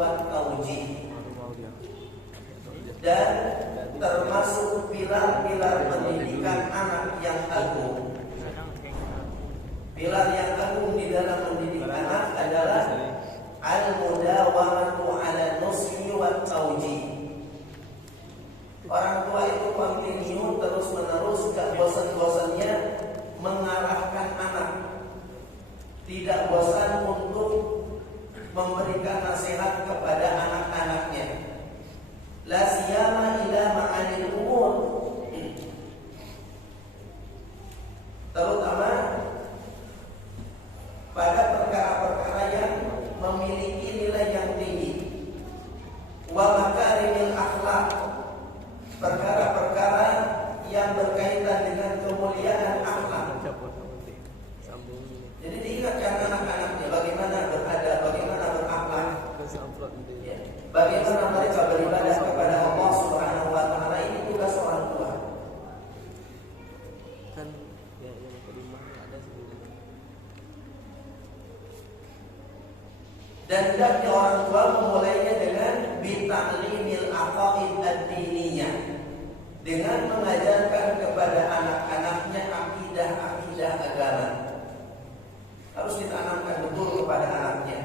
wa taujih. Dan termasuk pilar-pilar pendidikan anak yang agung. Pilar yang agung di dalam mendidik anak adalah al-mudawamatu ala nusfi wa taujih. Orang tua itu kontinu terus-menerus, gak bosan-bosannya mengarahkan anak. Tidak bosan untuk memberikan nasihat kepada anak-anaknya. La siyama ila ma'anil umur, terutama pada perkara-perkara yang memiliki nilai yang tinggi. Wa makarimil akhlak, perkara-perkara yang berkaitan dengan kemuliaan akhlak. Jadi diingatkan anak-anaknya bagaimana beradab, bagaimana berakhlak, bagaimana mereka beribadah kepada Allah Subhanahu wa taala. Ini tugas orang tua. Dan hendaknya orang tua memulainya dengan bita'limil aqaid ad-diniyah, dengan mengajarkan kepada anak-anaknya akidah-akidah agama. Harus ditanamkan betul kepada anaknya,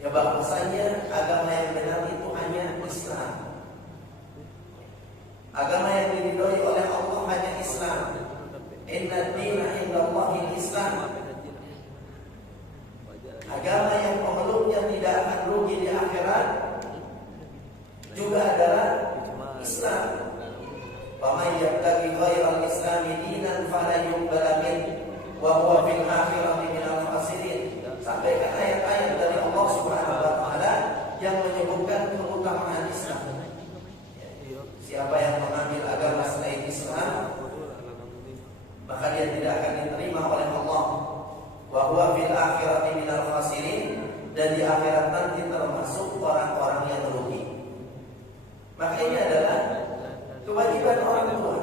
ya, bahwasanya agama yang benar itu hanya Islam. Agama yang diridhoi oleh Allah hanya Islam. Inna ad-dina indallahil Islam. Agama yang pemeluknya tidak akan rugi di akhirat juga adalah Islam. Faman yabtaghi ghairal islami dinan falan yuqbala minhu wa huwa fil akhirati minal khasirin. Sampaikan ayat-ayat dari Allah Subhanahu wa taala yang menyebutkan keutamaan Islam. Siapa yang mengambil agama selain Islam, maka dia tidak akan diterima oleh Allah. Wa huwa fil akhirati minal khasirin, dan di akhirat nanti termasuk orang-orang yang rugi. Maka ini adalah kewajiban orang tua.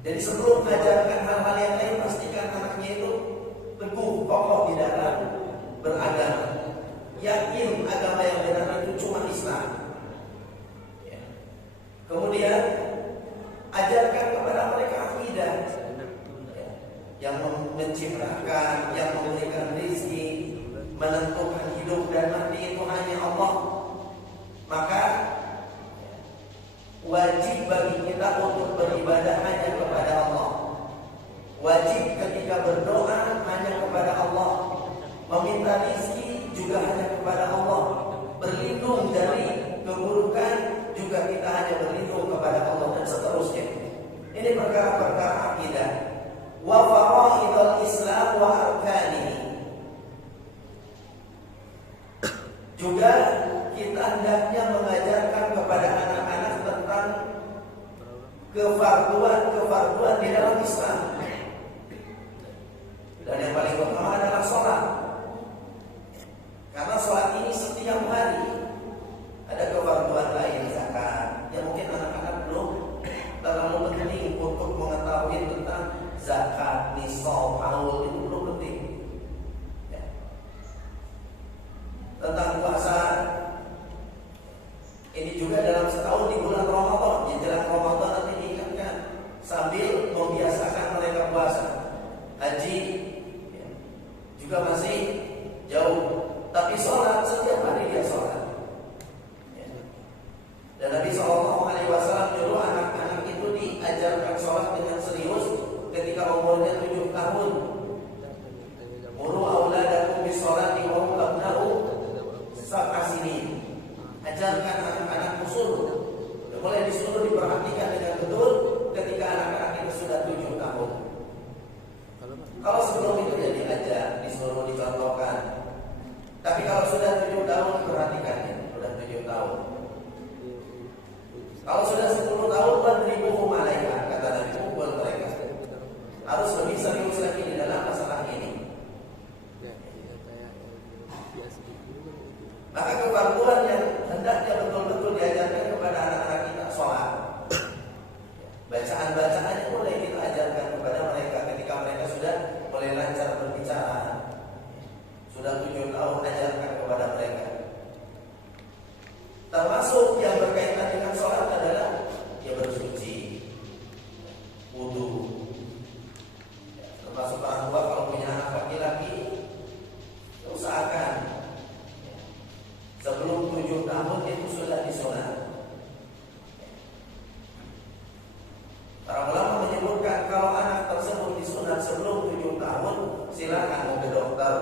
Jadi sebelum mengajarkan hal-hal yang lain, pastikan anaknya itu teguh, kokoh di dalam beragama. Yakin agama yang benar itu cuma Islam. Kemudian ajarkan kepada mereka akidah, yang menciptakan, yang memberikan rezeki, menentukan hidup dan mati itu hanya Allah. Maka wajib bagi kita untuk beribadah hanya kepada Allah. Wajib ketika berdoa hanya kepada Allah. Meminta rezeki juga hanya kepada Allah. Berlindung dari keburukan juga kita hanya berlindung kepada Allah, dan seterusnya. Ini perkara-perkara akidah. Wa faraidul Islam wa arkanihi. Juga kita hendaknya mengajarkan kepada anak-anak tentang kefarduan di dalam Islam. Dan yang paling utama adalah sholat. Karena sholat ini setiap hari. Ada kefarduan lain, zakat, yang mungkin anak-anak belum terlalu penting untuk mengetahui tentang zakat, nisab, haul, itu belum penting. Ya. Tentang puasa, ini juga dalam setahun di bulan Ramadan, menjelang Ramadan nanti diingatkan sambil membiasakan mereka puasa. Haji ya, juga masih jauh, tapi sholat setiap hari dia sholat. Ya. Dan Nabi SAW dulu anak-anak itu diajarkan sholat dengan serius ketika umurnya 7 tahun. Muru auladakum bis-sholati wa hum abna'u sab'a sinin. Ajarkan anak-anak usul. Mulai disuruh diperhatikan dengan betul ketika anak-anak itu sudah 7 tahun. Kalau sebelum itu ya diajar, disuruh dicontohkan. Tapi kalau sudah 7 tahun diperhatikan ya, sudah 7 tahun. Kalau sudah 10 tahun wadribuhum 'alaiha, kata Nabi, pukul mereka. Harus lebih serius lagi di dalam masalah ini. Maka kefarduan yang hendaknya betul-betul diajarkan kepada anak-anak kita sholat. Bacaan-bacaannya mulai kita ajarkan kepada mereka ketika mereka sudah mulai lancar berbicara. Sudah 7 tahun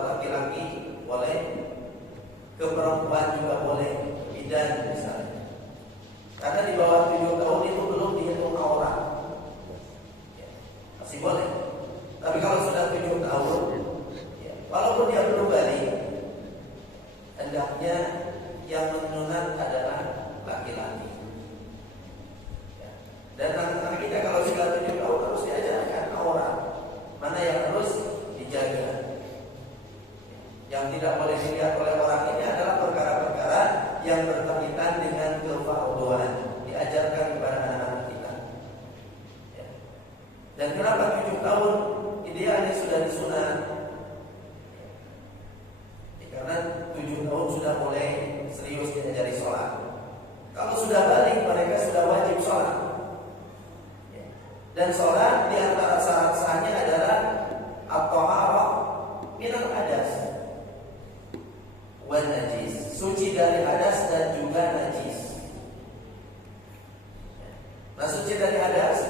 laki-laki boleh, ke perempuan juga boleh, bidan misalnya. Karena di bawah 7 tahun itu belum dihitung aurat, masih boleh. Tapi kalau sudah 7 tahun, walaupun dia belum balik, hendaknya yang menyunat adalah laki-laki. Dan anak-anak kita kalau sudah 7 tahun harus diajarkan aurat, mana yang harus dijaga. Yang tidak boleh dilihat oleh orang ini adalah perkara-perkara yang berkaitan dengan kefarduan, diajarkan kepada anak-anak kita. Dan kenapa 7 tahun idealnya sudah disunat? Karena 7 tahun sudah mulai serius diajari sholat. Kalau sudah balik, mereka sudah wajib sholat. Dan sholat di antara syarat sahnya adalah at-taharah minal hadas wan najis, suci dari hadas dan juga najis. Nah, suci dari hadas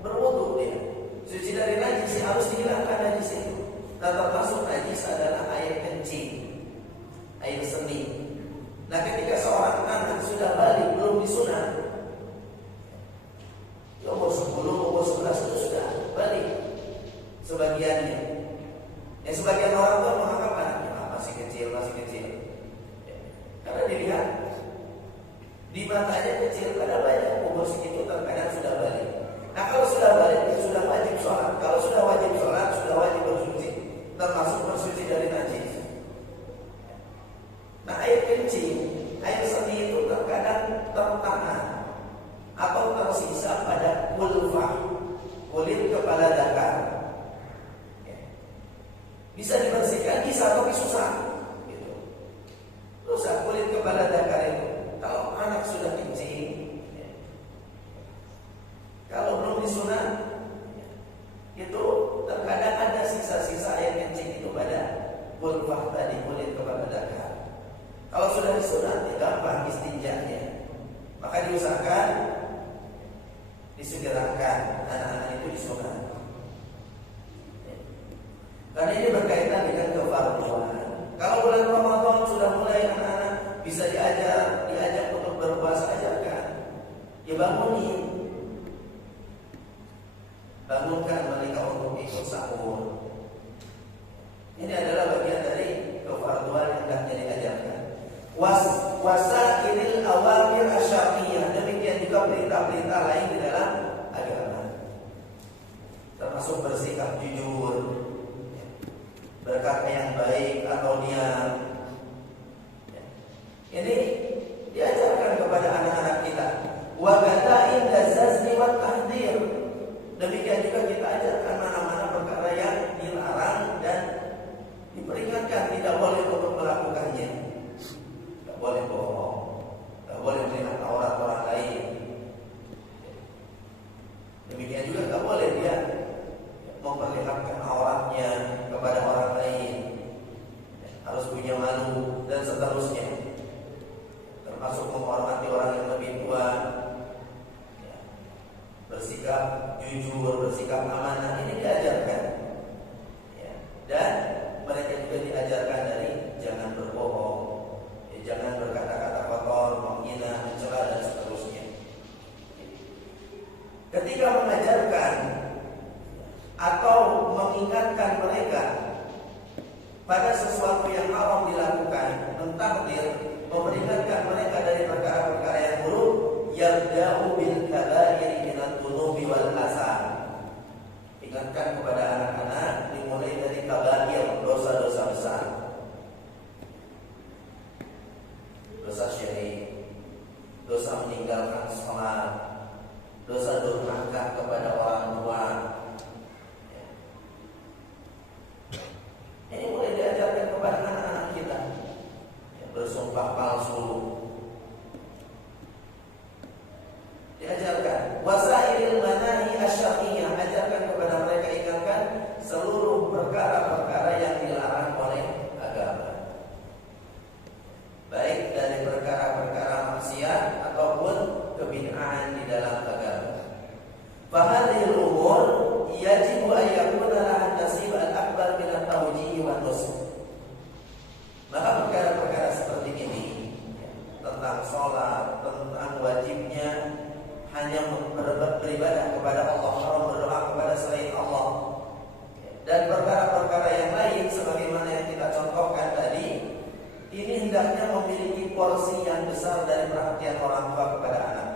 berwudu dia. Suci dari najis harus dihilangkan najis itu. Nah, termasuk najis adalah air kencing, air seni. Nah, ketika seorang anak sudah balik belum disunat, umur 10, umur 11 itu sudah balik sebagiannya. Sebagian orang tua menganggap anaknya masih kecil. Karena dilihat di matanya kecil, karena banyak umur segitu terkadang sudah balik. Nah, kalau sudah balik sudah wajib sholat. Kalau sudah wajib sholat, sudah wajib bersuci, termasuk bersuci dari najis. Nah, air kencing, air seni itu terkadang tertahan atau tersisa pada kulfah, kulit kepala dakar. Bisa dibersihkan, bisa tapi susah. Gitu. Susah kulit kepala dakar itu. Kalau anak sudah kencing, kalau belum disunat, itu terkadang ada sisa-sisa air kencing itu pada kulfah tadi, kulit kepala dakar. Kalau sudah disunat, gampang istinjanya. Maka diusahakan disegerakan anak-anak itu disunat. Karena ini berkaitan dengan kefarduan. Kalau bulan Ramadan sudah mulai anak-anak bisa diajak untuk berpuasa, ajarkan. Ya bangunkan mereka untuk ikut sahur. Ini adalah bagian dari kefarduan yang hendaknya diajarkan. Wasailil awamir asyariyah, demikian juga perintah-perintah lain di dalam agama, termasuk bersikap jujur, berkata yang baik atau diam. Ini diajarkan kepada anak-anak kita. Wa gata'in lazazni wa tahdir, demikian juga kita ajarkan mana-mana perkara yang dilarang dan diperingatkan tidak boleh untuk melakukannya. Tidak boleh bohong, tidak boleh melihat aurat orang lain. Demikian juga tidak boleh dia memperlihatkan auratnya kepada orang lain, harus punya malu dan seterusnya. Termasuk menghormati orang yang lebih tua, bersikap jujur, bersikap amanah, ini diajarkan. Dan mereka juga diajarkan dari jangan berbohong, jangan berkata-kata kotor, menghina, mencela dan seterusnya. Ketika mengajarkan atau mengingatkan mereka pada sesuatu yang haram dilakukan, mentahdir, memperingatkan mereka dari perkara-perkara yang buruk, yabda'u bil kaba'iri minad dunubi wal asam. Ingatkan kepada anak-anak dimulai dari kaba'ir, dosa-dosa besar, dosa syirik, dosa meninggalkan sholat, dosa durhaka kepada orang tua. Ini mulai diajarkan kepada anak-anak kita. Bersumpah palsu diajarkan. Wasailil manahi asyariyah, ajarkan kepada mereka, ingatkan seluruh perkara-perkara yang dilarang oleh porsi yang besar dari perhatian orang tua kepada anak.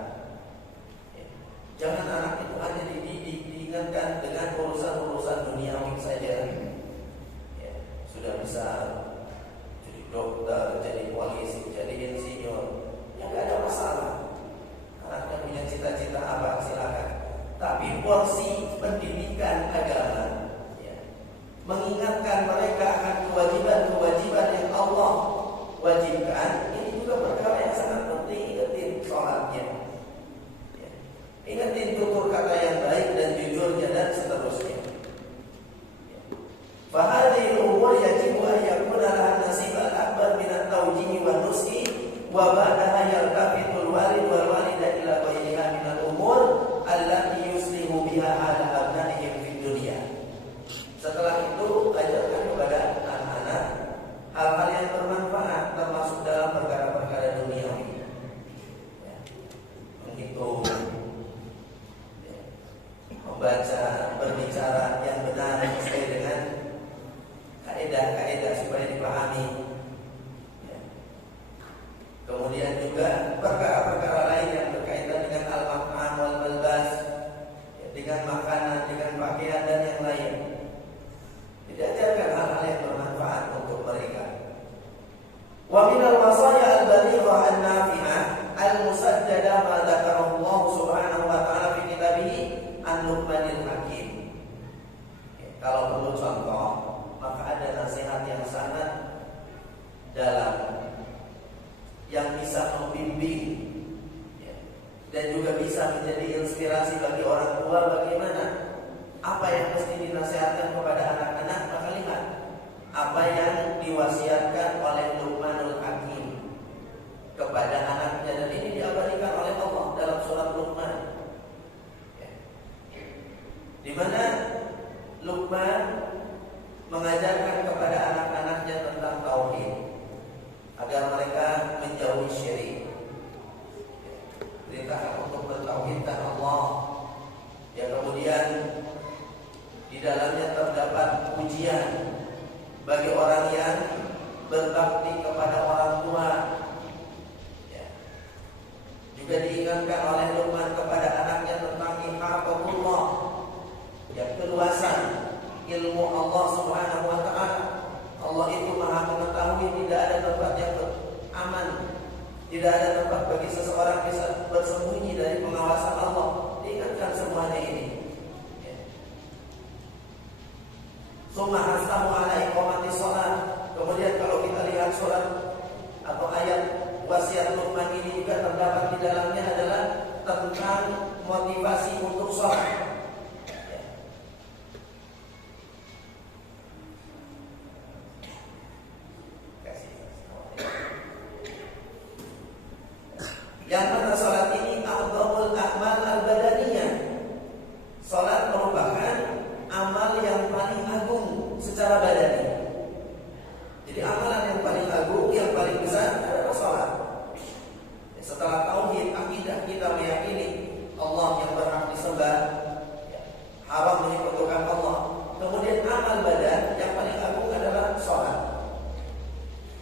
Jangan anak itu hanya dididik, diingatkan dengan urusan-urusan duniawi saja. Sudah bisa jadi dokter, jadi polisi, jadi insinyur, ya nggak ada masalah. Anaknya punya cita-cita apa, silakan. Tapi porsi pendidikan agama, mengingatkan mereka akan kewajiban-kewajiban yang Allah wajibkan, ini juga perkara yang sangat penting. Ingatin sholatnya, ingatin tutur kata yang baik dan jujurnya dan seterusnya. Fahadhil umur yajibu an yakuna laha nasib al-akbar min at-tawjih wa nushi wa ba'daha yaltafitul walid wal walidah ila ghayriha min al-umur allati yuslihu biha ala abnaihim fid dunya. Setelah itu ajarkan kepada anak-anak hal-hal yang bermanfaat termasuk dalam perkara-perkara duniawi. Menghitung, membaca, berbicara yang benar sesuai dengan kaidah-kaidah supaya dipahami. Kemudian juga perkara-perkara lain yang berkaitan dengan al-maqam wal malbas, dengan makanan, dengan pakaian dan yang lain. Diajarkan hal-hal yang bermanfaat untuk mereka. Wa minal wasaya al-balighah an-nafi'ah al-musaddada ma dzakarahu Allah Subhanahu wa ta'ala fi kitabih An-Luqmanil Hakim. Kalau perlu contoh, maka ada nasihat yang sangat dalam yang bisa membimbing dan juga bisa menjadi inspirasi bagi orang tua bagaimana apa yang mesti dinasihatkan kepada anak-anak. Maka lihat apa yang diwasiatkan oleh Luqmanul Hakim kepada anaknya, dan ini diabadikan oleh Allah dalam surat Luqman, di mana Luqman mengajarkan kepada anak-anaknya tentang tauhid agar mereka menjauhi syirik. Perintahkan untuk bertauhidkan Allah. Ya, kemudian di dalamnya terdapat ujian bagi orang yang berbakti kepada orang tua. Ya. Juga diingatkan oleh Luqman kepada anaknya tentang ihaqatullah, ya, keluasan ilmu Allah Subhanahu wa ta'ala. Allah itu Maha mengetahui, tidak ada tempat yang aman, tidak ada tempat bagi seseorang bisa bersembunyi dari pengawasan Allah. Diingatkan semuanya ini. Summa hasamu ala iqamati shalah. Kemudian kalau kita lihat surat atau ayat wasiat Luqman ini juga terdapat di dalamnya adalah tentang motivasi untuk shalat. Yang mana salat ini a'dhamul a'mal al-badaniyah. Salat merupakan amal yang paling agung secara badani. Jadi amalan yang paling agung, yang paling besar adalah salat. Setelah tauhid, akidah kita meyakini Allah yang berhak disembah, haram menyekutukan Allah. Kemudian amal badan yang paling agung adalah salat.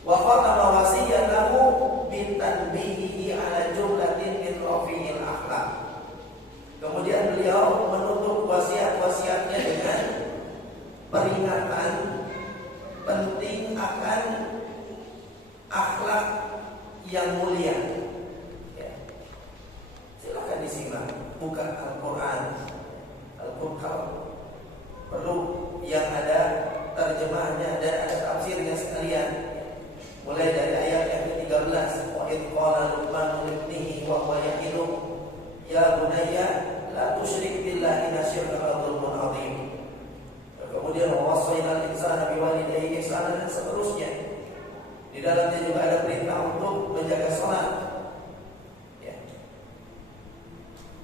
Wa khatama wasiyatahu bitanbihi ala jumlatin min rafi'il akhlaq. Kemudian beliau menutup wasiat-wasiatnya dengan peringatan penting akan akhlak yang mulia. Ya. Silakan disimak, buka Al-Quran. Al-Quran perlu yang ada terjemahnya dan ada tafsirnya sekalian. Mulai dari ayat yang ke-13, wa idh qala Luqman libnihi wa huwa ya'iduhu ya bunayya la tusyrik billahi inna syirka la dzulmun 'adzim. Kemudian wasaina al-insana biwalidayhi ihsanan dan seterusnya. Di dalamnya juga ada perintah untuk menjaga salat.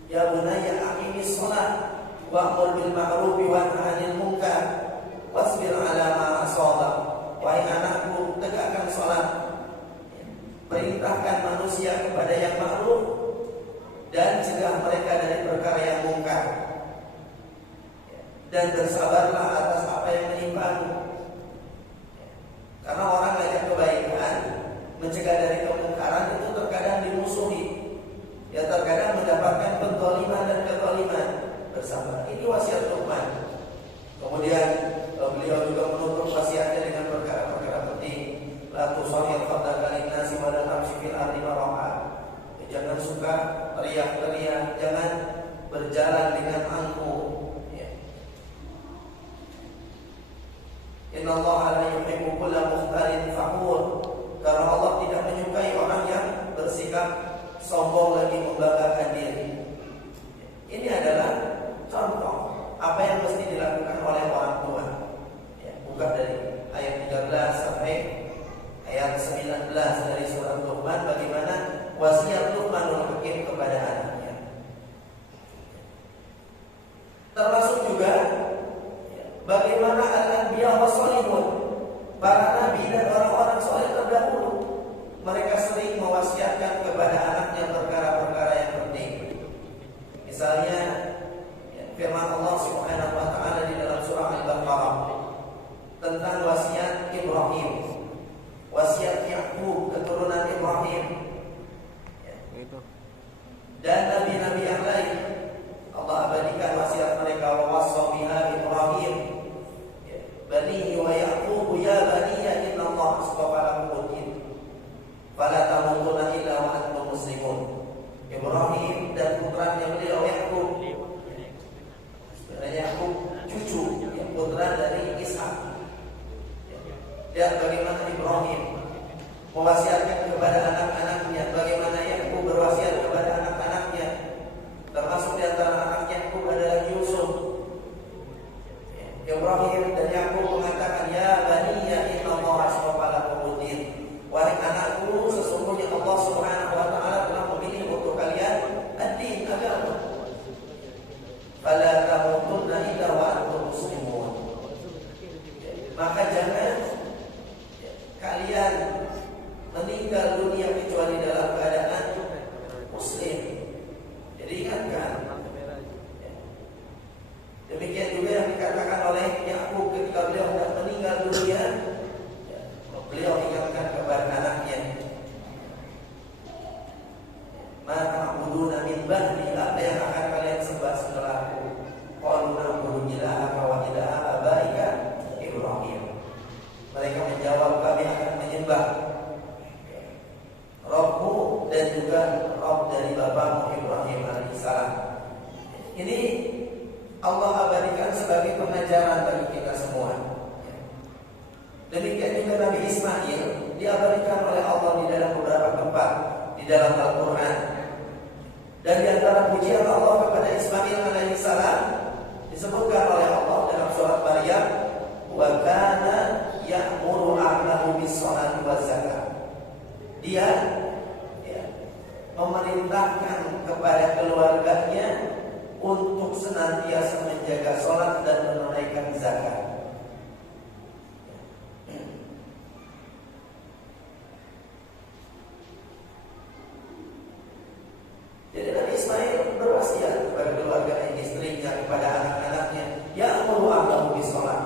Ya bunayya aqimis shalah wa'mur bil ma'ruf wa nahy 'anil munkar wasbir 'ala ma asabak. Wahai anakku, tegakkan salat. Perintahkan manusia kepada yang ma'ruf dan cegah mereka dari perkara yang mungkar. Dan bersabarlah atas apa yang menimpamu. Karena orang ngajak kebaikan, mencegah dari kemungkaran, penzaliman dan kezaliman bersama. Ini wasiat Luqman. Kemudian beliau juga menutup wasiatnya dengan perkara-perkara penting. La tusahhir khaddaka lin-nasi wa la tamshi fil ardi maraha. Jangan suka teriak-teriak, jangan berjalan dengan angkuh. Inna Allah la yuhibbu kulla mukhtalin fakhur. Karena Allah tidak menyukai orang yang bersikap sombong lagi membanggakan diri. Ini adalah contoh apa yang mesti dilakukan oleh orang tua. Buka dari ayat 13 sampai ayat 19 dari surat Luqman, bagaimana wasiat Luqmanul Hakim kepada anaknya. Termasuk juga bagaimana al-anbiya was-salihun, para nabi dan orang-orang saleh terdahulu, mereka sering mewasiatkan kepada anaknya perkara-perkara yang penting. Misalnya firman Allah Subhanahu wa taala di dalam surah Al-Baqarah tentang wasiat Ibrahim, wasiat Yakub keturunan Ibrahim, dan nabi-nabi yang lain. Allah abadikan wasiat mereka, wa wassa biha Ibrahim banihi wa Yaqub ya baniya inna Allah astafa lakum ad-din fala tamutunna illa wa antum muslimun. Ibrahim dan putranya beliau Yaqub, sebenarnya Yaqub cucu yang putra dari Ishak. Lihat bagaimana Ibrahim mewasiatkan kepada anak-anaknya, bagaimana Yaqub berwasiat kepada anak-anaknya. Termasuk di antara anak Yaqub adalah Yusuf. Ibrahim dan Yaqub mengatakan, ya baniya inna Allah astafa lakum ad-din. Wahai anakku, sesungguhnya Allah Subhanahu wa taala telah memilih untuk kalian ad-din, agama. Fala tamutunna illa wa antum muslimun. Maka jangan kalian meninggal dunia kecuali dalam keadaan muslim. Jadi ingatkan. Demikian juga yang dikatakan oleh Yakub ketika beliau hendak meninggal dunia, beliau ingatkan kepada anaknya, ma ta'buduna min ba'di, apa yang akan kalian sembah setelahku? Qalu na'budu ilahaka wa ilaha abaika Ibrahim. Mereka menjawab, kami akan menyembah Rabbmu dan juga Rabb dari bapakmu Ibrahim alaihissalam. Ini Allah abadikan sebagai pengajaran bagi kita semua. Demikian juga Nabi Ismail diabadikan oleh Allah di dalam beberapa tempat di dalam Al-Quran. Dan di antara pujian Allah kepada Ismail alaihissalam disebutkan oleh Allah dalam surat Maryam, wa kana ya'muru ahlahu bis-sholati waz-zakah. Dia memerintahkan kepada keluarganya untuk senantiasa menjaga sholat dan menunaikan zakat. Jadi Nabi Ismail berwasiat kepada keluarga istrinya, kepada anak-anaknya, ya'muru ahlahu bis-sholat,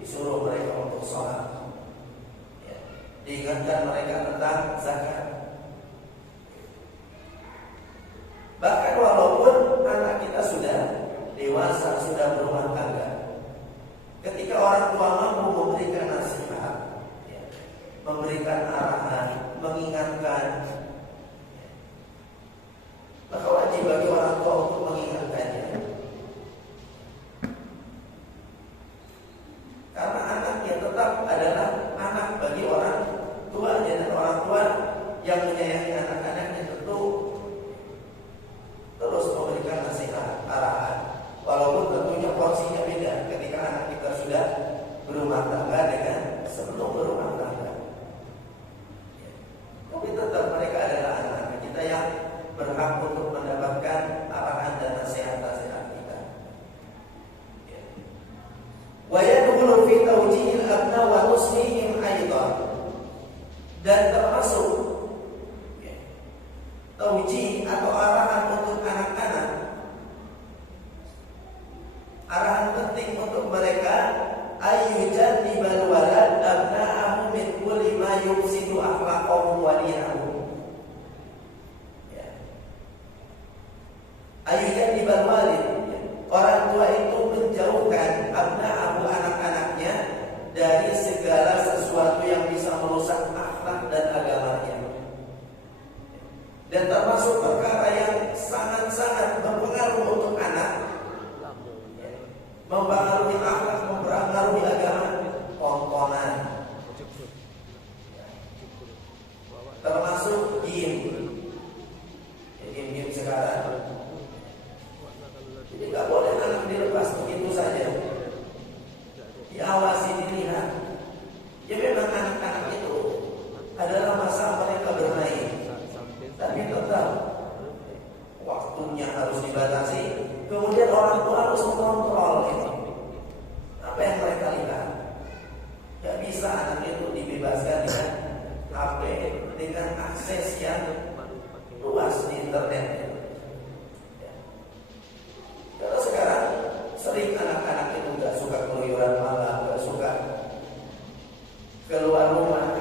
disuruh mereka untuk sholat. Diingatkan mereka tentang zakat. Bahkan walaupun anak kita sudah dewasa, sudah berumah tangga, ketika orang tua mampu memberikan nasihat, memberikan arahan, mengingatkan, maka wajib bagi orang tua untuk mengingatkannya. Karena anaknya tetap adalah anak bagi orang tuanya, dan orang tua yang menyayangi anak-anaknya tentu terus memberikan nasihat, arahan, walaupun tentunya porsinya beda ketika anak kita sudah berumah tangga dengan sebelum berumah tangga. Tapi tetap mereka adalah anak-anak kita yang berhak untuk mendapatkan arahan dan nasihat-nasihat kita. Wa yadkhulu fi tawjihil abna wa nusihim aidan. Dan termasuk taujih atau arahan untuk anak-anak, arahan penting untuk mereka, ayyujannibal walad abna'ahum min kulli ma yufsidu akhlaqahum wa dinahum. merusak akhlak dan agamanya. Dan termasuk perkara yang sangat-sangat berpengaruh untuk anak, mempengaruhi akhlak, mempengaruhi agama, tontonan, termasuk game sekarang. Jadi nggak boleh anak dilepas begitu saja, diawasi, dilihat. Ya memang anak-anak itu adalah masa mereka bermain, tapi tetap waktunya harus dibatasi. Kemudian orang tua harus mengontrol itu. Apa yang mereka lihat. Gak bisa anak itu dibebaskan dengan HP, dengan akses yang luas di internet. Karena sekarang sering anak-anak itu gak suka keluyuran malam, gak suka keluar rumah,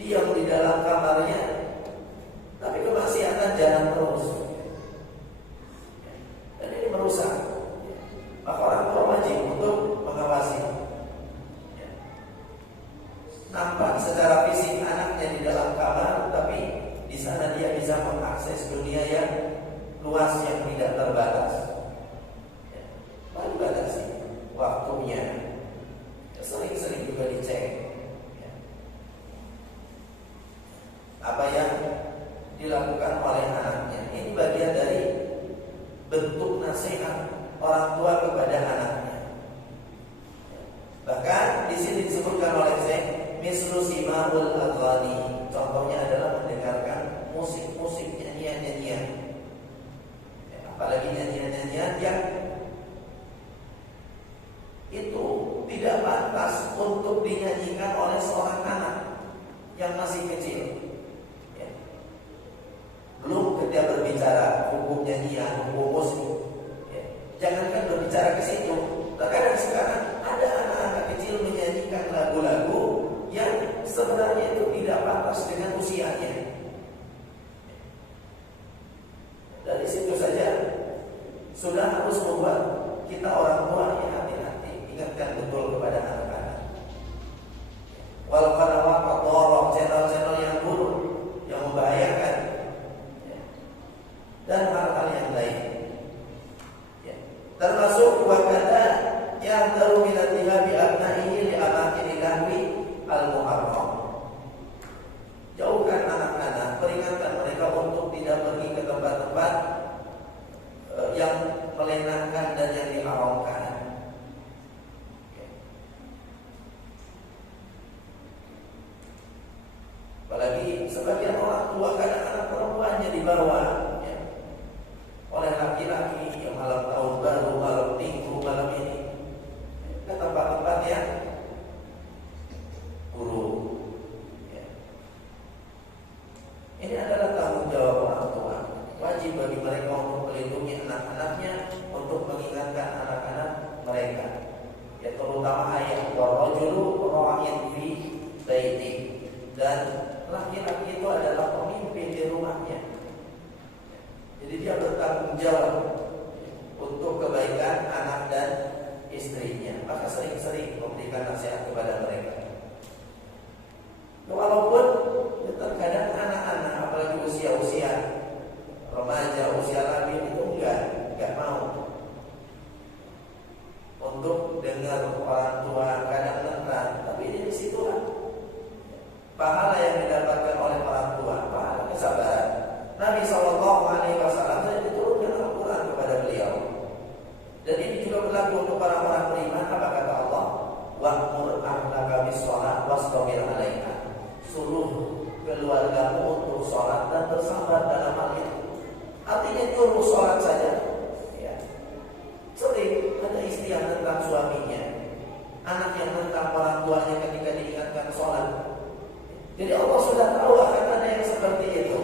diam di dalam kamarnya, tapi kemaksiatan jalan terus. Dan ini merusak. Maka orang tua wajib untuk mengawasi. Nampak secara fisik anaknya di dalam kamar, tapi di sana dia bisa mengakses dunia yang luas yang tidak terbatas. Mari batasi waktunya. Sering-sering juga dicek apa yang dilakukan oleh anaknya. Ini bagian dari bentuk nasihat orang tua kepada anaknya. Bahkan di sini disebutkan oleh Syekh mislu simahul adghani. Contohnya adalah mendengarkan musik-musik, nyanyian-nyanyian. Apalagi nyanyian-nyanyian yang itu tidak pantas untuk dinyanyikan oleh seorang anak yang masih kecil. Belum ketika berbicara hukum nyanyian, hukum musik, jangankan berbicara ke situ. Terkadang sekarang ada anak-anak kecil menyanyikan lagu-lagu yang sebenarnya itu tidak pantas dengan usianya. Dari situ saja sudah harus membuat kita orang tua yang hati-hati, ingatkan betul kepada anak-anak. Walaupun awak channel-channel yang buruk, yang membahayakan, dan hal-hal yang lain. Termasuk wakada yang terminatiha bi abnaihi li amakin lahwi al-muharram. Jauhkan anak-anak, peringatkan mereka untuk tidak pergi ke tempat-tempat yang melenahkan dan yang diharamkan. Apalagi sebagian orang tua kadang anak perempuannya dibawa oleh laki-laki yang malam tahun baru, malam minggu, malam ini ke tempat-tempat yang buruk. Ini adalah tanggung jawab orang tua. Wajib bagi mereka untuk melindungi anak-anaknya, untuk mengingatkan anak-anak mereka. Ya terutama ayah, warajulu ra'in fi baiti. Dan laki-laki itu adalah pemimpin di rumahnya. Jadi dia bertanggung jawab untuk kebaikan anak dan istrinya. Maka sering-sering memberikan nasihat kepada mereka. Walaupun terkadang anak-anak, apalagi usia-usia remaja, usia labil itu enggak mau untuk dengar orang tua, kadang nentang. Tapi ini disitulah pahala yang didapatkan oleh orang tua, pahala kesabaran. Nabi SAW diturunkan Al-Quran kepada beliau. Dan ini juga berlaku untuk orang-orang beriman. Apa kata Allah? Wa'mur ahlaka bis-shalah wastabir 'alaiha. Suruh keluargamu untuk sholat dan bersabar dalam hal itu. Artinya nyuruh sholat saja. Ya. Sering ada istri yang tentang suaminya, anak yang tentang orang tuanya ketika diingatkan sholat. Jadi Allah sudah tahu akan ada yang seperti itu.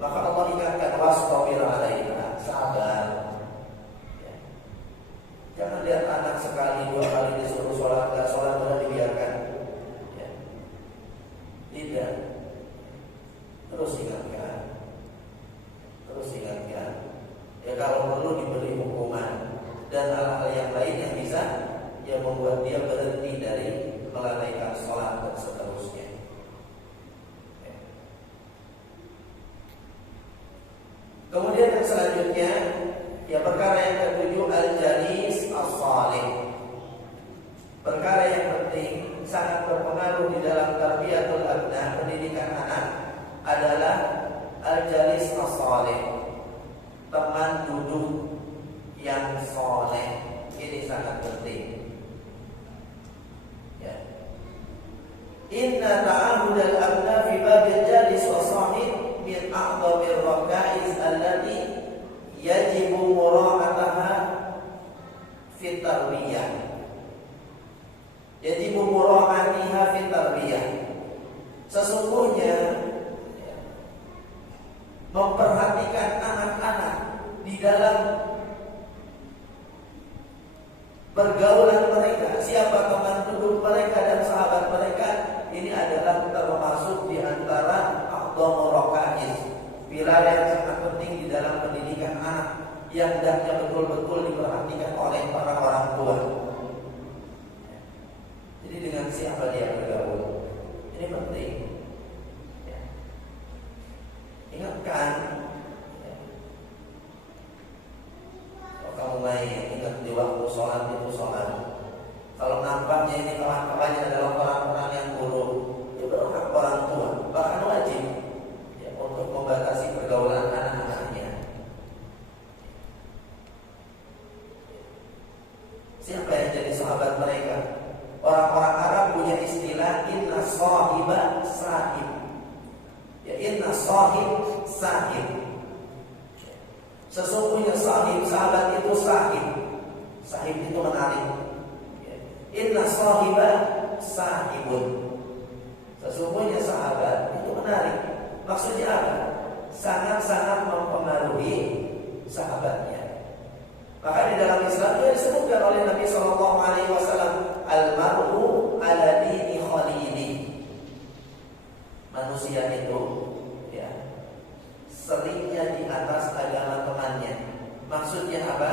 Maka Allah ingatkan wastabir 'alaiha, sabar. Ya. Jangan lihat anak sekali dua kali disuruh sholat, enggak sholat sudah dibiarkan. Ya. Tidak. Terus ingatkan. Ya kalau perlu diberi hukuman dan hal-hal yang lain yang bisa yang membuat dia berhenti dari melalaikan sholat. selanjutnya, ya perkara yang ketujuh, al-jalis as-salih. Perkara yang penting, sangat berpengaruh di dalam tarbiyatul abna, pendidikan anak, adalah al-jalis as-salih, teman duduk yang soleh. Ini sangat penting. Ya. Inna ta'ahudal abna fi babil jalis wa sahib min a'dhamir rakaiz allati yajibu mura'ataha fi tarbiyah. Yajibu mura'atiha fi tarbiyah. Sesungguhnya memperhatikan anak-anak di dalam pergaulan mereka, siapa teman duduk mereka dan sahabat mereka, ini adalah termasuk di antara a'dhamur rakaiz, pilar yang sangat penting di dalam pendidikan anak, yang hendaknya betul-betul diperhatikan oleh para orang tua. Jadi dengan siapa dia bergaul, ini penting. Ingatkan, kalau kamu main, ingat di waktu sholat itu sholat. Kalau nampaknya ini kawan-kawannya adalah orang-orang yang buruk, ya berhak orang tua, bahkan wajib ya, untuk membatasi pergaulan anak-anaknya. Siapa yang jadi sahabat mereka? Orang-orang Arab punya istilah inna sahiba sahib. Ya, inna sahib sahib. Sesungguhnya sahib, sahabat itu sahib. Sahib itu menarik. Inna sahiba sahibun. Sesungguhnya sahabat itu menarik. Maksudnya apa? Sangat-sangat mempengaruhi sahabatnya. Maka di dalam Islam itu disebutkan oleh Nabi SAW, al-mar'u ala dini khalili. Manusia itu ya seringnya di atas agama temannya. Maksudnya apa?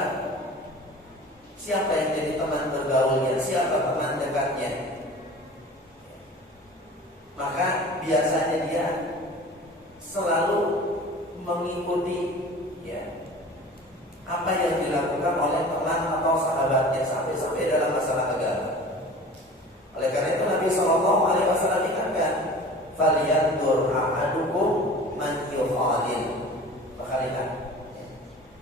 Siapa yang jadi teman bergaulnya, siapa teman dekatnya, maka biasanya dia selalu mengikuti ya apa yang dilakukan oleh teman atau sahabatnya, sampai dalam masalah agama. Oleh karena itu Nabi SAW ingatkan, falyanzur ahadukum man yukhalil. Maka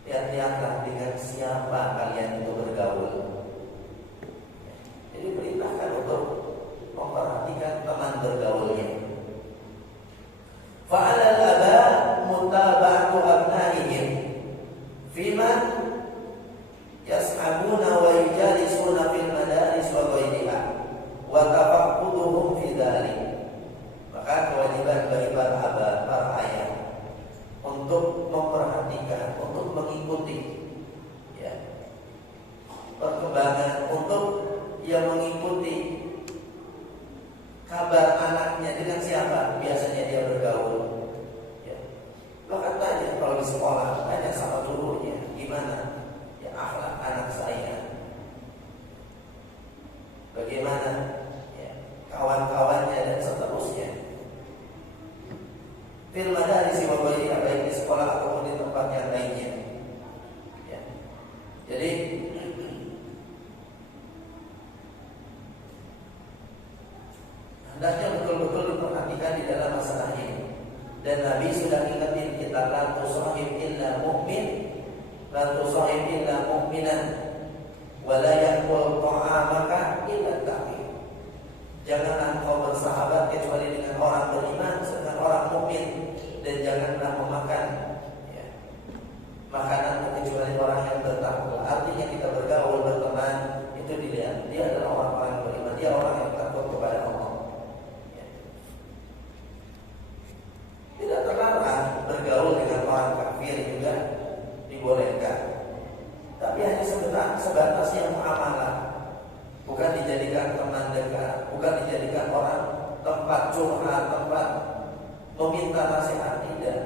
lihat-lihatlah dengan siapa kalian itu bergaul. Jadi perintahkan untuk memperhatikan teman bergaulnya. Fa'alal aba mutaba'atu abnaihim fima yashabuna wa yujalisuna fil madaris wa ghayriha wa tafaqquduhum fi dzalik. Maka kewajiban bagi para ayah untuk memperhatikan, untuk mengikuti ya, perkembangan, untuk mengikuti kabar anaknya dengan siapa biasanya dia bergaul. Ya. Bahkan tanya kalau di sekolah, tanya sama gurunya gimana ya akhlak anak saya, bagaimana ya, kawan-kawannya dan seterusnya. Fil madaris wa ghayriha, baik di sekolah ataupun di tempat yang lainnya. Ya. Jadi hendaknya betul-betul diperhatikan di dalam masalah ini. Dan Nabi sudah ingatin kita, la tusahib illa mu'min, la tusahib illa mu'minan, wa la ya'kul ta'amaka illa taqi. Janganlah kau bersahabat kecuali dengan orang beriman, dengan orang mukmin, dan janganlah memakan ya, makanan kecuali orang yang bertakwa. Artinya kita bergaul, berteman, itu dilihat dia adalah orang-orang yang beriman, dia orang yang takut kepada Allah. Ya. Tidak terlarang bergaul dengan orang kafir juga dibolehkan, tapi hanya sebatas yang muamalah. Bukan dijadikan teman dekat, bukan dijadikan orang tempat curhat, tempat meminta nasihat, tidak.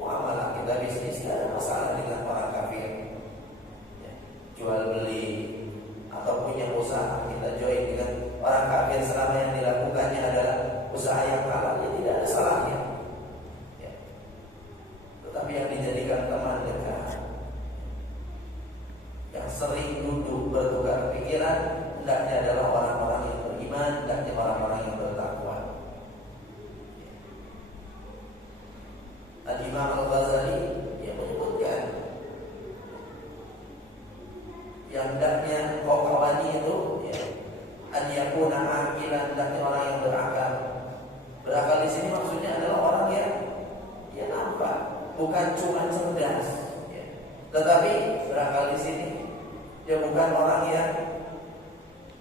Muamalah kita bisnis, tidak ada masalah dengan orang kafir. Ya, jual beli atau punya usaha, kita join dengan orang kafir selama yang dilakukannya adalah usaha yang halal, ya tidak ada salahnya. Ya. Tetapi yang dijadikan teman dekat penampilan, hendaknya orang yang berakal. Berakal di sini maksudnya adalah orang yang dia nampak, bukan cuma cerdas, ya. Tetapi berakal di sini dia bukan orang yang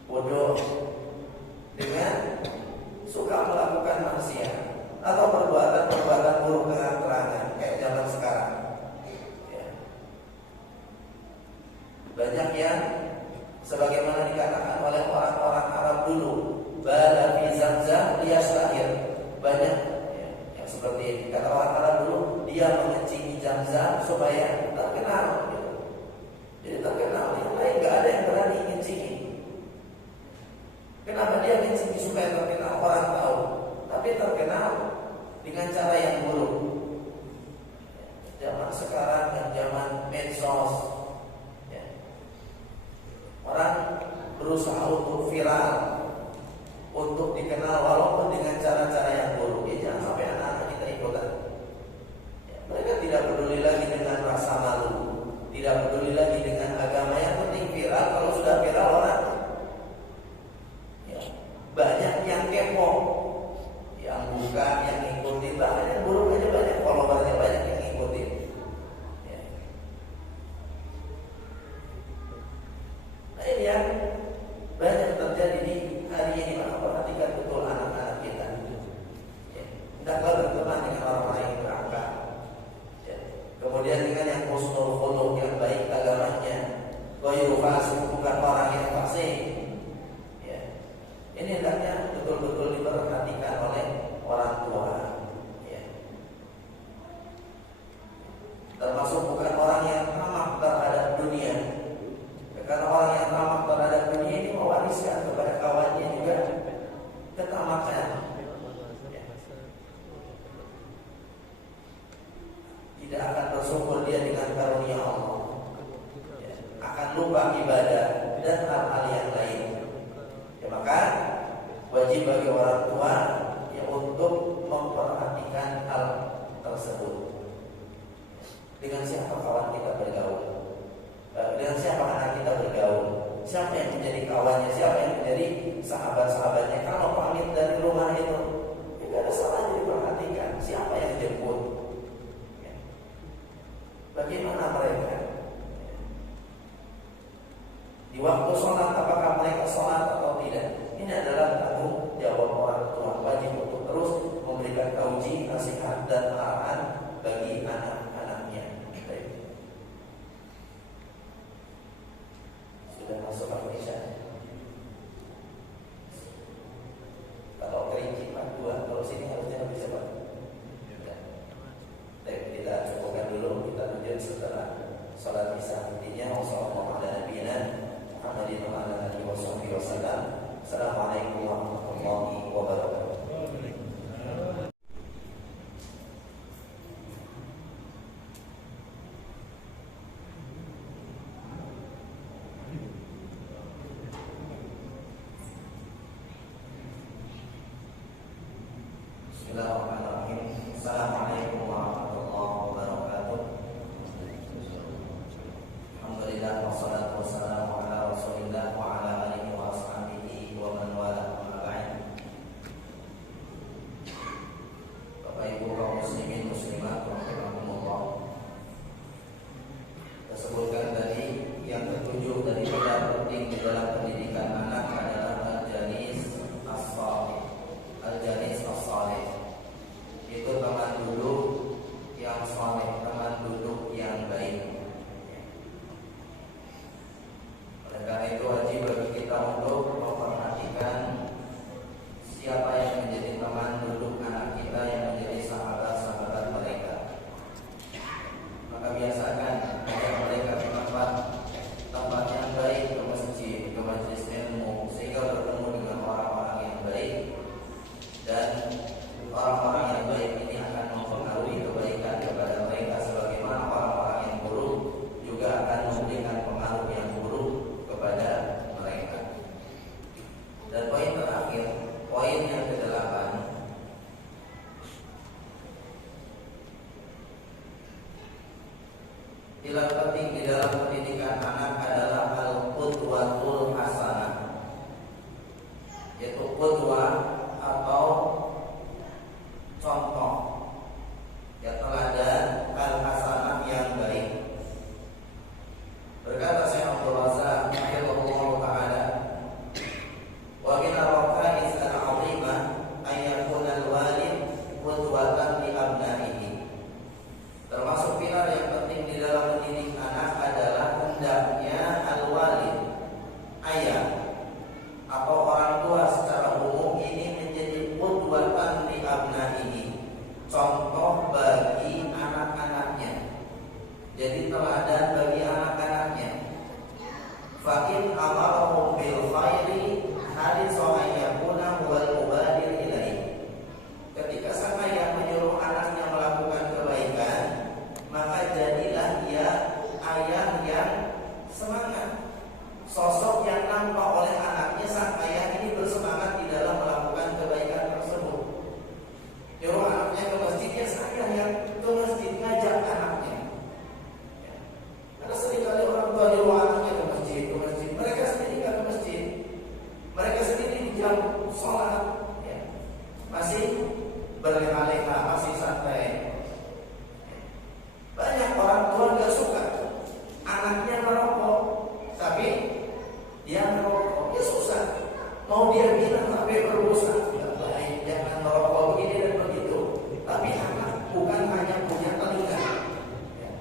bodoh dengan suka melakukan maksiat atau perbuatan-perbuatan buruk terang-terangan kayak zaman sekarang. Ya. Banyak yang sebagaimana dikatakan oleh orang-orang Arab dulu, bala fi zamzam liyastahir. Banyak ya, yang seperti kata orang Arab dulu, dia mengencingi Zamzam supaya terkenal gitu. Jadi terkenal, yang lain gak ada yang berani ngencingi. Kenapa dia ngencingi? Supaya terkenal, orang tahu. Tapi terkenal dengan cara yang buruk. Zaman sekarang dan zaman medsos, ya. Orang berusaha untuk viral, untuk dikenal walaupun dengan cara-cara yang buruk. Ya, jangan sampai anak-anak kita ikutan. Ya, mereka tidak peduli lagi dengan rasa malu, tidak peduli lagi dengan agama. Yang penting viral. Kalau sudah viral orang, ya, banyak yang kepo, yang buka, yang ngikutin. Bahkan yang buruk aja banyak, followernya banyak yang ngikutin. Ya. Nah ini yang banyak terjadi di hari ini. Maka perhatikan betul anak-anak kita. Ya. Hendaklah berteman dengan orang-orang yang berakal. Ya. Kemudian dengan yang husnul khuluq, yang baik agamanya. Ghairu fasik, bukan orang yang fasik. Ya. Ini hendaknya betul-betul diperhatikan oleh orang tua. Ya. Termasuk bukan orang yang tamak terhadap dunia. Karena orang yang tamak terhadap dunia ini mewariskan kepada kawannya juga ketamakan. Ya. Tidak akan bersyukur dia dengan karunia Allah. Ya. Akan lupa ibadah dan hal-hal yang lain. Ya, maka wajib bagi orang tua ya untuk memperhatikan hal tersebut. Dengan siapa kawan kita bergaul, dengan siapa anak kita bergaul, siapa yang menjadi kawannya, siapa yang menjadi sahabat-sahabatnya. Kalau pamit dari rumah itu, tidak ada salahnya diperhatikan siapa yang jemput, ya. Bagaimana mereka di waktu sholat, apakah mereka sholat atau tidak. Ini adalah tanggung jawab orang tua. Wajib untuk terus memberikan tauji, nasihat dan arahan bagi anak-anaknya. Sudah masuk Indonesia. Kalau Kerinci 42, kalau sini harusnya lebih cepat. Baik, kita cukupkan dulu. Kita lanjut setelah sholat isya. Intinya Assalamualaikum warahmatullahi wabarakatuh. Bismillahirrahmanirrahim. Assalamualaikum warahmatullahi wabarakatuh. Alhamdulillah wassalatu wassalamu ala Rasulillah wa ala alihi wa ashabihi wa man wala amma ba'd. Bapak Ibu kaum muslimin muslimat rahimakumullah. Kita sebutkan tadi yang ketujuh daripada penting di dalam pendidikan anak adalah al-janis as-salih. Al-janis as-salih itu teman duduk yang saleh, teman duduk yang baik. Oleh karena itu wajib bagi kita untuk memperhatikan siapa yang menjadi teman duduk anak kita, yang menjadi sahabat-sahabat mereka. Maka biasakan ajak mereka ke tempat yang baik, ke masjid, ke majelis ilmu, sehingga bertemu dengan orang-orang yang baik. Dan orang-orang yang baik ini akan mempengaruhi kebaikan kepada mereka, sebagaimana orang-orang yang buruk juga akan memberikan pengaruh yang buruk kepada mereka. Dan poin terakhir, poin yang ke-8, yang penting di dalam pendidikan anak adalah al-qudwatul hasanah, yaitu qudwah atau contoh, ya teladan al-hasanah yang baik. Berkata Syekh Abdul Razak rahimahullah taala, wa min ar-raka'is al-'azimah an yakuna al-walid qudwatan li abnaihi. Termasuk pilar yang penting di dalam mendidik anak adalah hendaknya al-walid, ayah atau orang tua secara umum ini menjadi qudwatan li abnaihi, contoh bagi anak-anaknya, jadi teladan bagi anak-anaknya. Fa in amarahum bil khairi harisu an yakuna huwal mubadir ilaihi. Ketika sang ayah menyuruh anaknya melakukan kebaikan, maka jadilah ia ayah yang semangat. Sosok yang nampak oleh anaknya, sang ayah ini bersemangat di dalam melakukan kebaikan tersebut. Nyuruh anaknya ke masjid, ya saya yang ke masjid, ngajak anaknya. Karena seringkali orang tua nyuruh anaknya ke masjid, mereka sendiri nggak ke masjid, mereka sendiri di jam sholat, ya, masih berleha-leha, masih santai. Banyak orang tua nggak suka anaknya merokok, tapi dia merokok, ya susah. Mau dia bilang sampai berusaha, nggak baik, jangan merokok begini dan begitu. Tapi anak bukan hanya punya telinga, ya,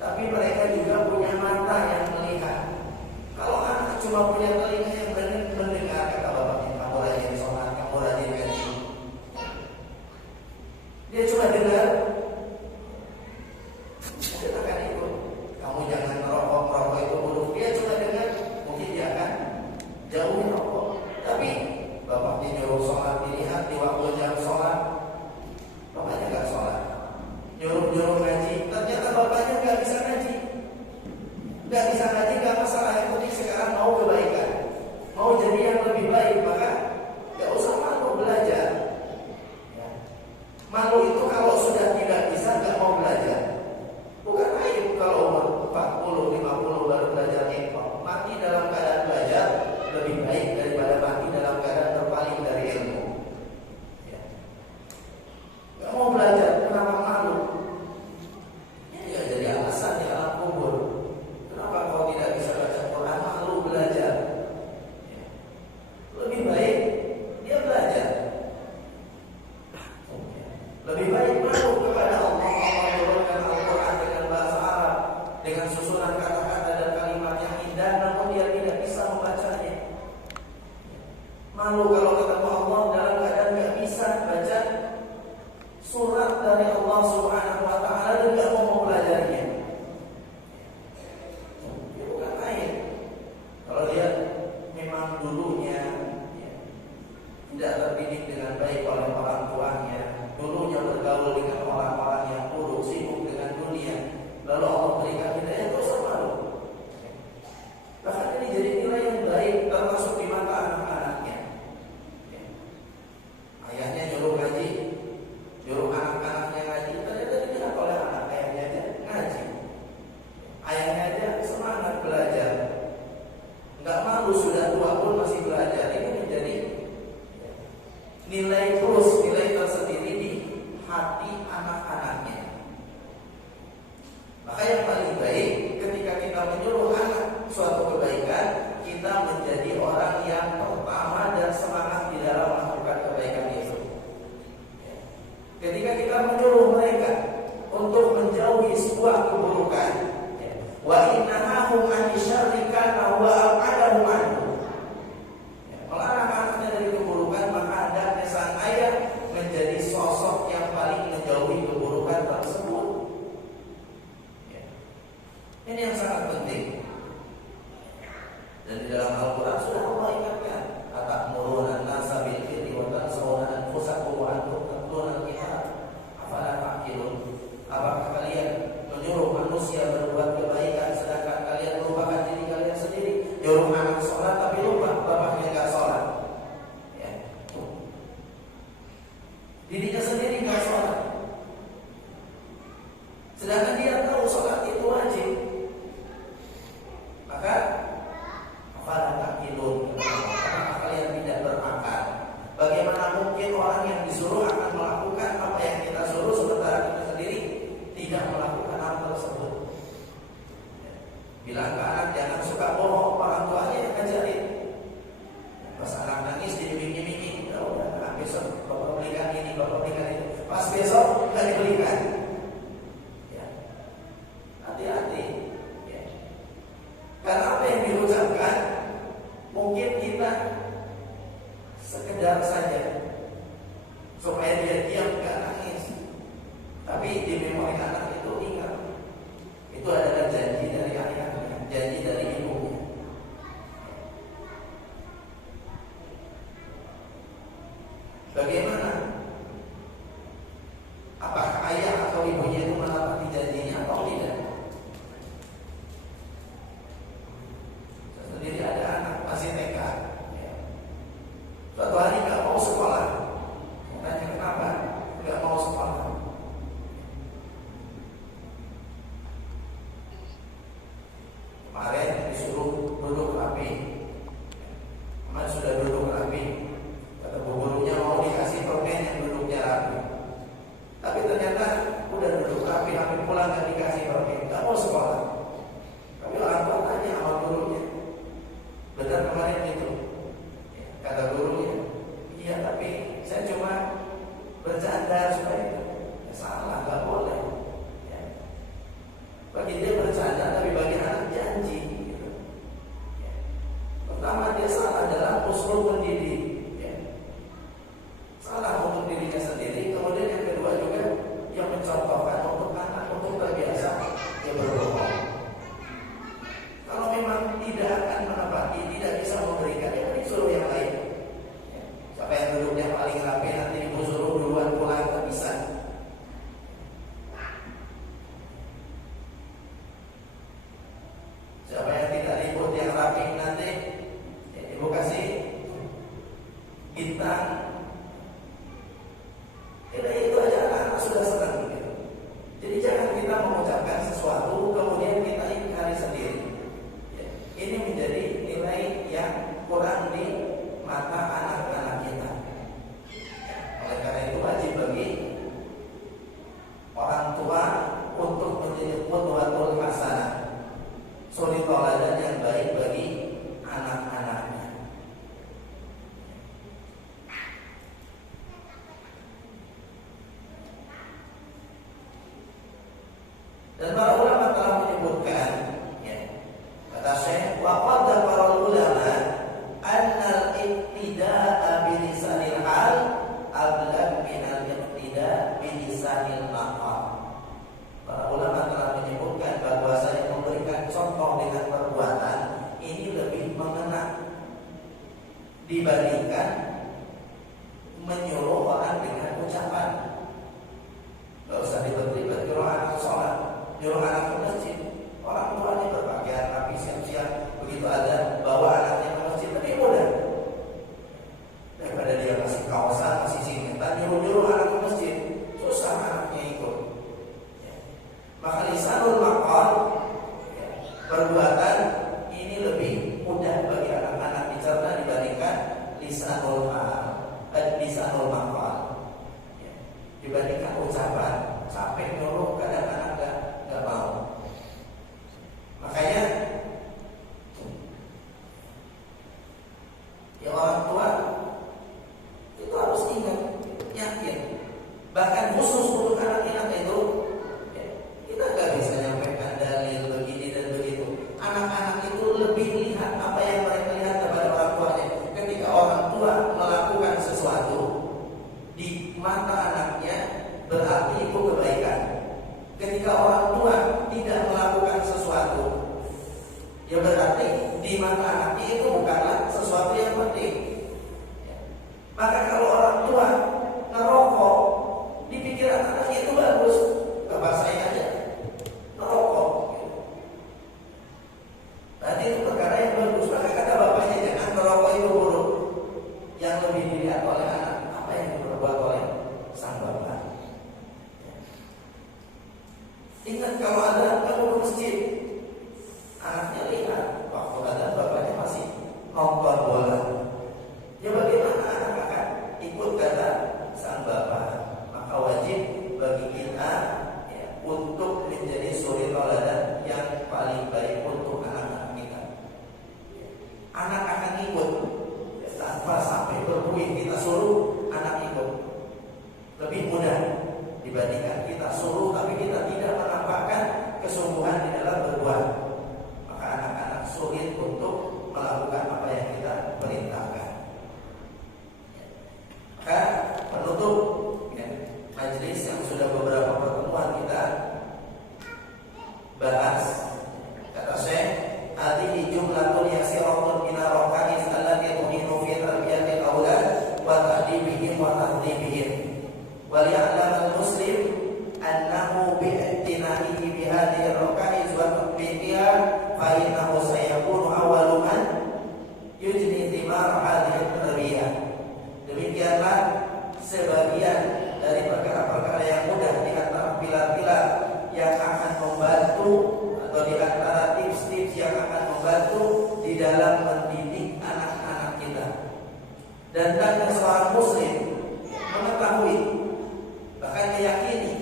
tapi mereka juga punya mata yang melihat. Kalau anak cuma punya telinga yang mendengar, kata bapaknya, kamu rajin sholat, kamu rajin ngaji, dia cuma dengar, dia akan ikut. Kamu jangan merokok, merokok itu buruk. Dia cuma dengar, mungkin dia akan jauhi rokok. Tapi bapaknya nyuruh sholat, dilihat di waktu jam sholat, bapaknya nggak sholat. Nyuruh ngaji, ternyata bapaknya nggak bisa ngaji. Nggak bisa ngaji nggak masalah, yang penting sekarang mau kebaikan, mau jadi yang lebih baik, maka nggak usah malu belajar. Ya. Malu itu kalau sudah tidak bisa, nggak mau belajar. Bukan aib kalau umur 40, 50 baru belajar infak. Mati dalam keadaan belajar lebih baik daripada mati dalam keadaan terpaling dari ilmu. Ya. Nggak mau belajar, kenapa malu? Ini nggak jadi alasan di alam kubur. Kenapa kau tidak bisa baca Quran? Malu belajar. Ya. Lebih baik dia belajar. Lebih baik malu kepada Allah menurunkan Al-Quran dengan bahasa Arab, dengan susunan kata-kata dan kalimat yang indah, namun dia tidak bisa membacanya. Malu kalau ketemu Allah dalam keadaan tidak bisa baca surat dari Allah Subhanahu wa Ta'ala dan tidak mau mempelajarinya. Itu bukan aib. Kalau dia memang dulunya tidak terdidik dengan baik oleh orang tuanya, dulunya bergaul dengan orang-orang yang buruk, sibuk dengan dunia, lalu Allah berikan hidayah, itu usah malu. Bahkan ini jadi nilai yang baik, termasuk di mata anak-anaknya. Ayahnya nyuruh ngaji, nyuruh anak-anaknya ngaji, ternyata dilihat oleh anak, ayahnya aja ngaji, ayahnya aja semangat belajar, nggak malu, sudah tua pun masih belajar. Ini menjadi nilai plus, nilai tersendiri di hati anak-anaknya. Maka yang mungkin orang yang disuruh akan melakukan apa yang kita suruh, sementara kita sendiri tidak melakukan hal tersebut. Bilang ke anak jangan suka bohong, orang tuanya yang ngajarin. Pas anak nangis dibimbing-bimbing, ya udah, besok bapak belikan ini, bapak belikan itu. Pas besok nggak dibelikan. Ya. Hati-hati. Ya. Karena apa yang diucapkan mungkin kita sekedar saja supaya dia diam nggak nangis. Tapi di memori anak itu ingat, itu adalah janji dari ayahnya, janji dari ibunya. Bagaimana? Apakah ayah atau ibunya itu menepati janjinya atau tidak? Saya sendiri ada anak masih TK, ya. Suatu hari nggak mau sekolah. Saya tanya kenapa nggak mau sekolah? Kemarin disuruh duduk rapi, Mas sudah duduk rapi. Kata bu gurunya mau dikasih permen yang duduknya rapi. Tapi ternyata udah duduk rapi, hampir pulang nggak dikasih permen, nggak mau sekolah. Tapi orang tua tanya sama gurunya, benar kemarin itu? Kata gurunya, iya tapi saya cuma bercanda supaya itu. Ya, salah, nggak boleh. Ya. Bagi dia bercanda, tapi bagi anak janji. Gitu. Ya. Pertama dia salah dalam usul mendidik. Ya. Salah untuk dirinya sendiri. Kemudian yang kedua juga yang mencontohkan untuk anak untuk terbiasa dia berbohong. Kalau memang tidak akan menepati, tidak bisa memberikan, ya disuruh yang lain. Ya. Siapa yang duduknya paling rapi nanti ibu suruh duluan pulang, tak bisa. Siapa yang tidak ribut yang rapi nanti ya, ibu kasih bintang. Itu aja anak sudah senang gitu. Jadi jangan kita mengucapkan sesuatu kemudian kita ingkari sendiri. Ya, ini menjadi nilai yang kurang di mata anak-anak kita. Ya, oleh karena itu wajib bagi orang tua untuk menjadi qudwatul hasanah, suri tauladan yang baik bagi anak-anaknya. Dan para ulama telah menyebutkan, ya, kata Syekh, wa qad dzakara ulama anna al-ibtida'a bi lisanil hal ablag min al-ibtida' bi lisanil maqal. Para ulama telah menyebutkan bahwasanya memberikan contoh dengan perbuatan ini lebih mengena dibandingkan menyuruh orang dengan ucapan. Gak usah diberi nyuruh anak sholat, nyuruh anak ke masjid. Orang tuanya berpakaian rapi, siap-siap, begitu ada bawa anaknya ke masjid lebih mudah daripada dia masih kawasan, masih singkatan, nyuruh anak ke masjid, susah anaknya ikut. Ya. Maka lisanul maqal, ya, perbuatan ini lebih mudah bagi anak-anak dicerna dibandingkan lisanul maqal. Ya. Dibandingkan ucapan, capek nyuruh kadang anak nggak mau. Makanya ya orang tua itu harus ingat, yakin. Bahkan khusus untuk anak-anak itu, ya, kita nggak bisa nyampaikan dalil begini dan begitu. Anak-anak itu lebih lihat apa yang mereka lihat kepada orang tuanya. Ketika orang tua melakukan sesuatu di mata anaknya, berarti itu kebaikan. Ketika orang tua tidak melakukan sesuatu, ya berarti di mata anaknya itu bukanlah sesuatu yang penting. Maka kalau orang tua ngerokok, di pikiran anaknya itu bagus, kebasain aja ngerokok. Berarti itu perkara yang bagus. Maka kata bapaknya jangan ngerokok itu buruk. Yang lebih dilihat oleh anak apa yang diperbuat oleh sang bapak. Ingat kalau ada kamu ke masjid, anaknya lihat waktu ada bapaknya masih nonton bola. Ya bagaimana anak akan ikut kata penutup ya, majelis yang sudah beberapa pertemuan kita bahas, kata Syekh, hadhihi jumlatun yasiratun min ar-raka'is allati tuhinu fi tarbiyatil aulad wa ta'dibihim wa tahdhibihim. Wa liya'lam al-muslim annahu bi'tina'ihi bi hadhihi ar-raka'is wa tatbiqiha fa innahu sayakunu awwalu man yujni thimar hadhihi at-tarbiyah. Demikianlah sebagian dari perkara-perkara yang mudah di antara pilar-pilar yang akan membantu atau di antara tips-tips yang akan membantu di dalam mendidik anak-anak kita. Dan hendaknya seorang muslim mengetahui, bahkan meyakini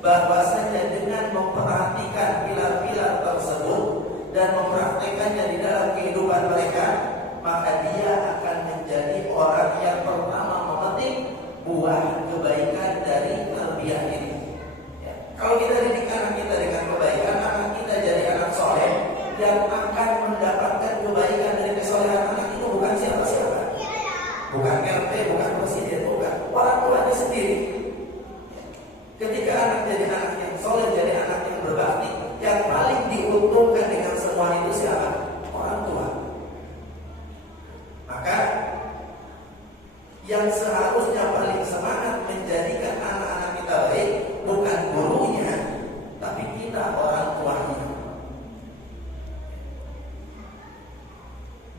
bahwasanya dengan memperhatikan pilar-pilar tersebut dan mempraktekannya di dalam kehidupan mereka, maka dia akan menjadi orang yang pertama memetik buah kebaikan dari tarbiyah ini. Kalau kita didik anak kita dengan kebaikan, anak kita jadi anak soleh yang akan mendapatkan kebaikan dari kesolehan anak itu bukan siapa-siapa, bukan RT, bukan presiden, bukan orang tuanya sendiri. Ketika anak jadi anak yang soleh, jadi anak yang berbakti, yang paling diuntungkan dengan semua itu siapa? Orang tua. Maka yang seharusnya paling semangat menjadikan anak-anak kita baik bukan gurunya, tapi kita orang tuanya.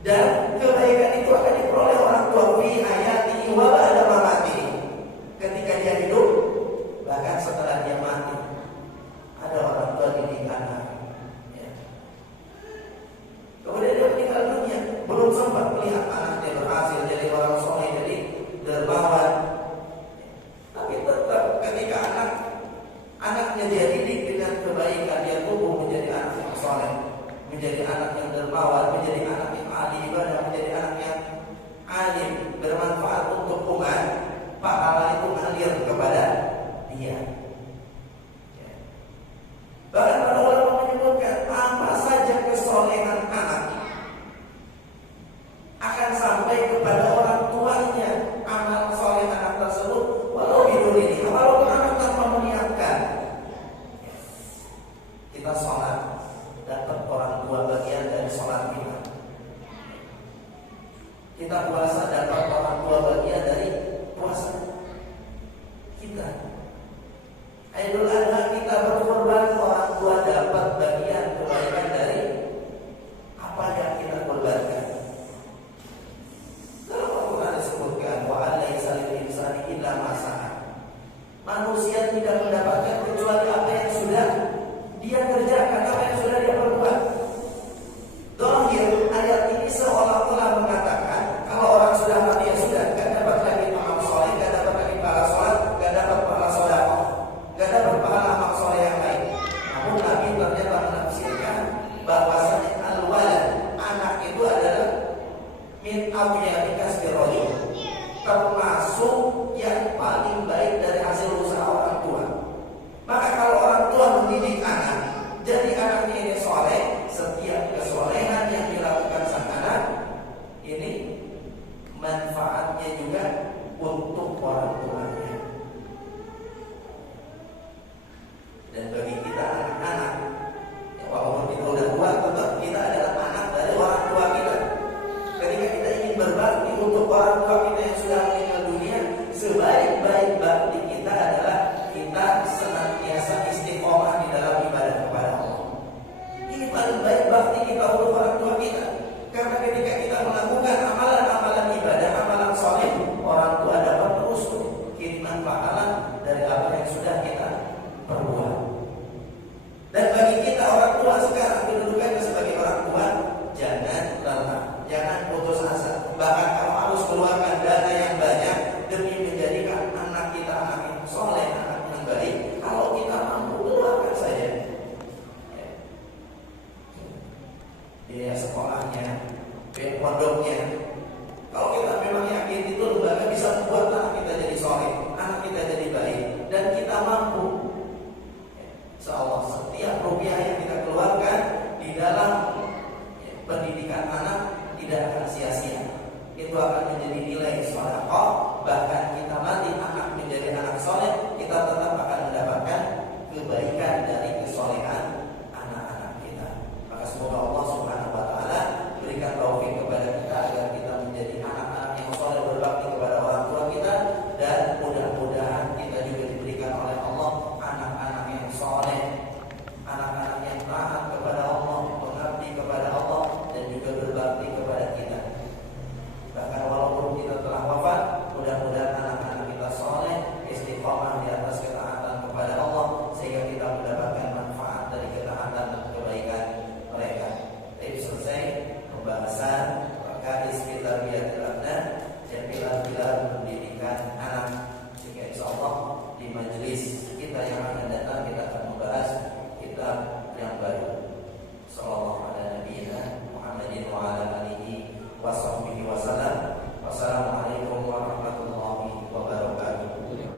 Dan kebaikan itu akan diperoleh orang tua fi hayati wa ba'da mamati. Ketika dia hidup, bahkan setelah dia mati, ada orang tua didik anak. Ya. Kemudian dia meninggal dunia, belum sempat melihat anaknya berhasil jadi orang soleh, jadi dermawan. Tapi tetap ketika anaknya dia didik dengan kebaikan, dia tumbuh menjadi anak yang soleh, menjadi anak yang dermawan, menjadi anak yang ahli ibadah, menjadi anak yang alim, bermanfaat untuk umat, pahala itu mengalir kepada dia. Bahkan para ulama menyebutkan apa saja kesolehan anak akan sampai kepada orang tuanya. Amal soleh anak tersebut walau bidul ini, walaupun anak tanpa meniatkan. Kita sholat, dapat orang tua bagian dari sholat kita. Kita puasa, dapat orang tua bagian dari puasa kita. Idul Adha kita berkorban, orang tua dapat bagian kebaikan dari apa yang kita korbankan. Dalam Al-Quran disebutkan wa alaysa lil insani illa ma sa'a. Manusia tidak mendapatkan kecuali apa yang sudah dia kerjakan, apa yang sudah dia perbuat. Zahir ayat ini seolah-olah mengatakan kalau orang sudah mati ya sudah, gak dapat lagi amal soleh, gak dapat lagi pahala sholat, gak dapat pahala sedekah, gak dapat pahala amal soleh yang lain. Namun Nabi ternyata menafsirkan bahwasanya al-walad, anak itu adalah min awliya kasbirojul, termasuk yang paling